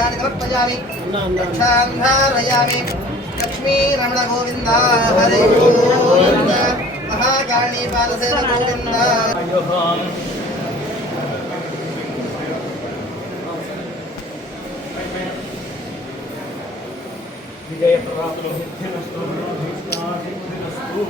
पुष्पाणि समर्पयामि रक्षान्धारयामि लक्ष्मी रमण गोविंद हरे गोविंद महाकाली पादसेन गोविंद विजय प्राप्त सिद्धिरस्तु सिद्धिरस्तु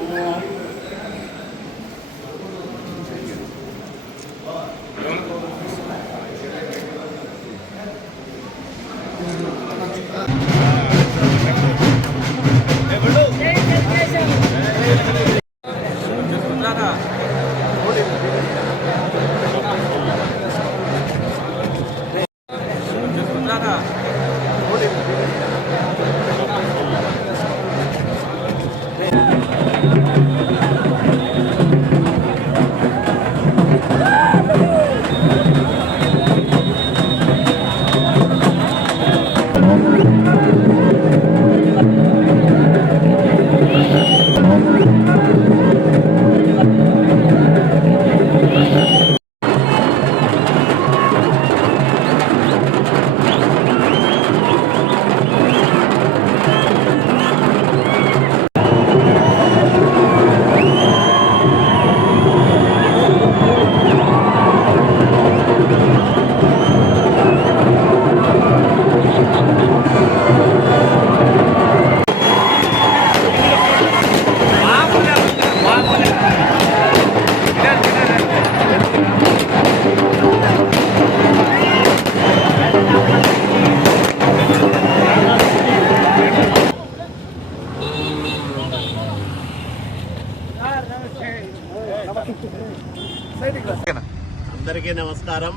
అందరికీ నమస్కారం.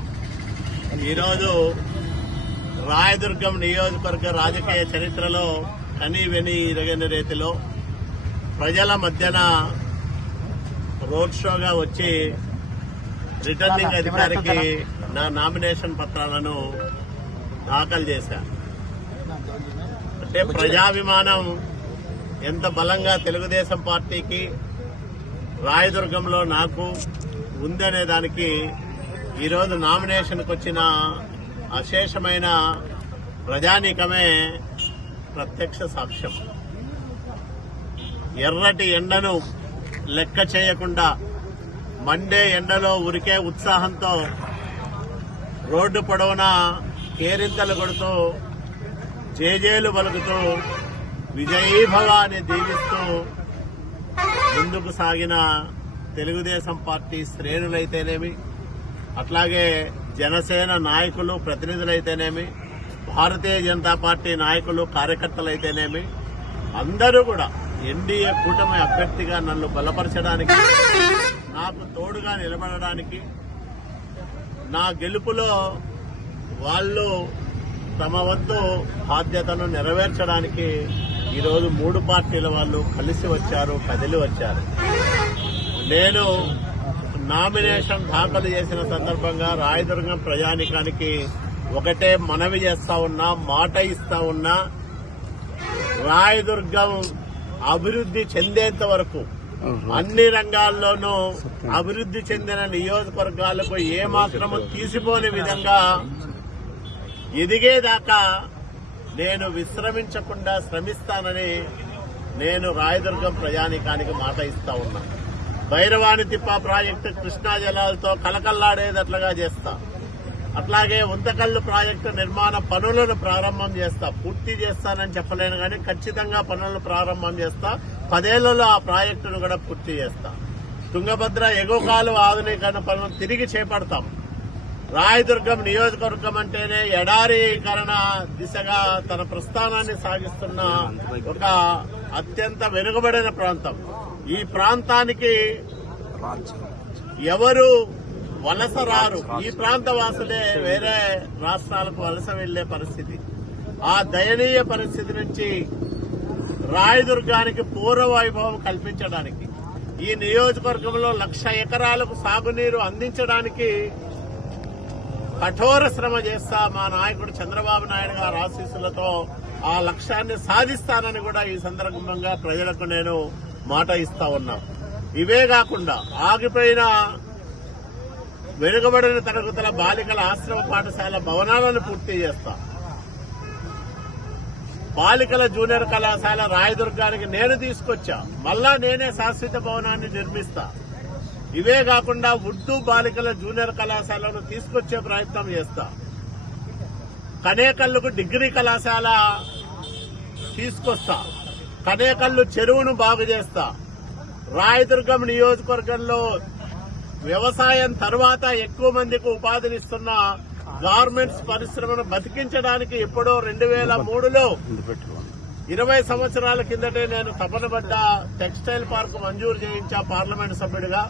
ఈరోజు రాయదుర్గం నియోజకవర్గ రాజకీయ చరిత్రలో కనీవిని ఎరగని రీతిలో ప్రజల మధ్యన రోడ్ షోగా వచ్చి రిటర్నింగ్ అధికారికి నా నామినేషన్ పత్రాలను దాఖలు చేశాను. అంటే ప్రజాభిమానం ఎంత బలంగా తెలుగుదేశం పార్టీకి రాయదుర్గంలో నాకు ఉందనే దానికి ఈరోజు నామినేషన్కి వచ్చిన అశేషమైన ప్రజానీకమే ప్రత్యక్ష సాక్ష్యం. ఎర్రటి ఎండను లెక్క చేయకుండా మండే ఎండలో ఉరికే ఉత్సాహంతో రోడ్డు పొడవునా కేరింతలు కొడుతూ జేజేలు పలుకుతూ విజయీభవ అని దీవిస్తూ ముందుకు సాగిన తెలుగుదేశం పార్టీ శ్రేణులైతేనేమి, అట్లాగే జనసేన నాయకులు ప్రతినిధులైతేనేమి, భారతీయ జనతా పార్టీ నాయకులు కార్యకర్తలైతేనేమి అందరూ కూడా ఎన్డీఏ కూటమి అభ్యర్థిగా నన్ను బలపరచడానికి, నాకు తోడుగా నిలబడడానికి, నా గెలుపులో వాళ్ళు తమ వంతు బాధ్యతను నెరవేర్చడానికి ఈరోజు మూడు పార్టీల వాళ్ళు కలిసి వచ్చారు, కదిలి వచ్చారు. నేను నామినేషన్ దాఖలు చేసిన సందర్భంగా రాయదుర్గం ప్రజానికానికి ఒకటే మనవి చేస్తా ఉన్నా, మాట ఇస్తా ఉన్నా, రాయదుర్గం అభివృద్ధి చెందేంత వరకు అన్ని రంగాల్లోనూ అభివృద్ధి చెందిన నియోజకవర్గాలకు ఏమాత్రము తీసిపోని విధంగా ఎదిగేదాకా నేను విశ్రమించకుండా శ్రమిస్తానని నేను రాయదుర్గం ప్రజానీకానికి మాట ఇస్తా ఉన్నా. భైరవాణి తిప్ప ప్రాజెక్టు కృష్ణా జలాలతో కలకల్లాడేటట్లుగా చేస్తా. అట్లాగే ఉంతకల్లు ప్రాజెక్టు నిర్మాణ పనులను ప్రారంభం చేస్తా. పూర్తి చేస్తానని చెప్పలేను కానీ ఖచ్చితంగా పనులను ప్రారంభం చేస్తా. 10 ఏళ్లలో ఆ ప్రాజెక్టును కూడా పూర్తి చేస్తా. తుంగభద్ర ఎగువ కాలువ ఆధునీకరణ పనులను తిరిగి చేపడతాం. రాయదుర్గం నియోజకవర్గం అంటేనే ఎడారీకరణ దిశగా తన ప్రస్థానాన్ని సాగిస్తున్న ఒక అత్యంత వెనుకబడిన ప్రాంతం. ఈ ప్రాంతానికి ఎవరు వలస రారు. ఈ ప్రాంత వాసులే వేరే రాష్ట్రాలకు వలస వెళ్లే పరిస్థితి. ఆ దయనీయ పరిస్థితి నుంచి రాయదుర్గానికి పూర్వ వైభవం కల్పించడానికి, ఈ నియోజకవర్గంలో 1,00,000 ఎకరాలకు సాగునీరు అందించడానికి కఠోర శ్రమ చేస్తా. మా నాయకుడు చంద్రబాబు నాయుడు గారి ఆశీస్సులతో ఆ లక్ష్యాన్ని సాధిస్తానని కూడా ఈ సందర్భంగా ప్రజలకు నేను మాట ఇస్తా ఉన్నా. ఇవే కాకుండా ఆగిపోయిన వెనుకబడిన తరగతుల బాలికల ఆశ్రమ పాఠశాల భవనాలను పూర్తి చేస్తా. బాలికల జూనియర్ కళాశాల రాయదుర్గానికి నేను తీసుకొచ్చా. మళ్ళా నేనే శాశ్వత భవనాన్ని నిర్మిస్తా. ఇవే కాకుండా ఉర్దూ బాలికల జూనియర్ కళాశాలను తీసుకొచ్చే ప్రయత్నం చేస్తా. కనేకల్లుకు డిగ్రీ కళాశాల తీసుకొస్తా. కనేకల్లు చెరువును బాగు చేస్తా. రాయదుర్గం నియోజకవర్గంలో వ్యవసాయం తర్వాత ఎక్కువ మందికి ఉపాధినిస్తున్న గార్మెంట్స్ పరిశ్రమను బతికించడానికి ఎప్పుడో 2003లో 20 సంవత్సరాల కిందటే నేను తపనబడ్డ టెక్స్టైల్ పార్క్ మంజూరు చేయించా పార్లమెంట్ సభ్యుడిగా.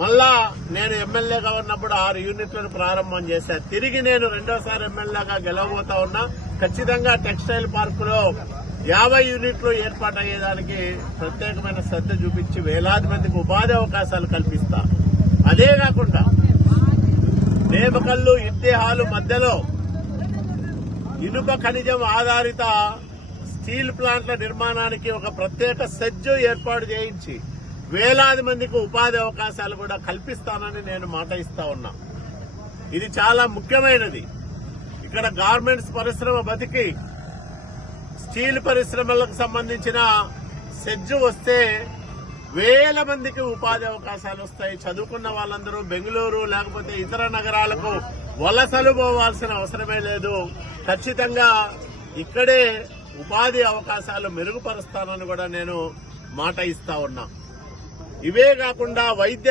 మళ్ళా నేను ఎమ్మెల్యేగా ఉన్నప్పుడు 6 యూనిట్లను ప్రారంభం చేశా. తిరిగి నేను రెండోసారి ఎమ్మెల్యేగా గెలవబోతా ఉన్నా. ఖచ్చితంగా టెక్స్టైల్ పార్కులో 50 యూనిట్లు ఏర్పాటయ్యేదానికి ప్రత్యేకమైన శ్రద్ధ చూపించి వేలాది మందికి ఉపాధి అవకాశాలు కల్పిస్తా. అదే కాకుండా నేమకల్లు ఇత్తేహాలు మధ్యలో ఇనుప ఖనిజం ఆధారిత స్టీల్ ప్లాంట్ల నిర్మాణానికి ఒక ప్రత్యేక సెజ్జు ఏర్పాటు చేయించి వేలాది మందికి ఉపాధి అవకాశాలు కూడా కల్పిస్తానని నేను మాట ఇస్తా ఉన్నా. ఇది చాలా ముఖ్యమైనది. ఇక్కడ గార్మెంట్స్ పరిశ్రమ బతికి స్టీల్ పరిశ్రమలకు సంబంధించిన సెజ్జు వస్తే వేల మందికి ఉపాధి అవకాశాలు వస్తాయి. చదువుకున్న వాళ్ళందరూ బెంగళూరు లేకపోతే ఇతర నగరాలకు వలసలు పోవాల్సిన అవసరమే లేదు. ఖచ్చితంగా ఇక్కడే ఉపాధి అవకాశాలు మెరుగుపరుస్తానని కూడా నేను మాట ఇస్తా ఉన్నా. ఇవే కాకుండా వైద్య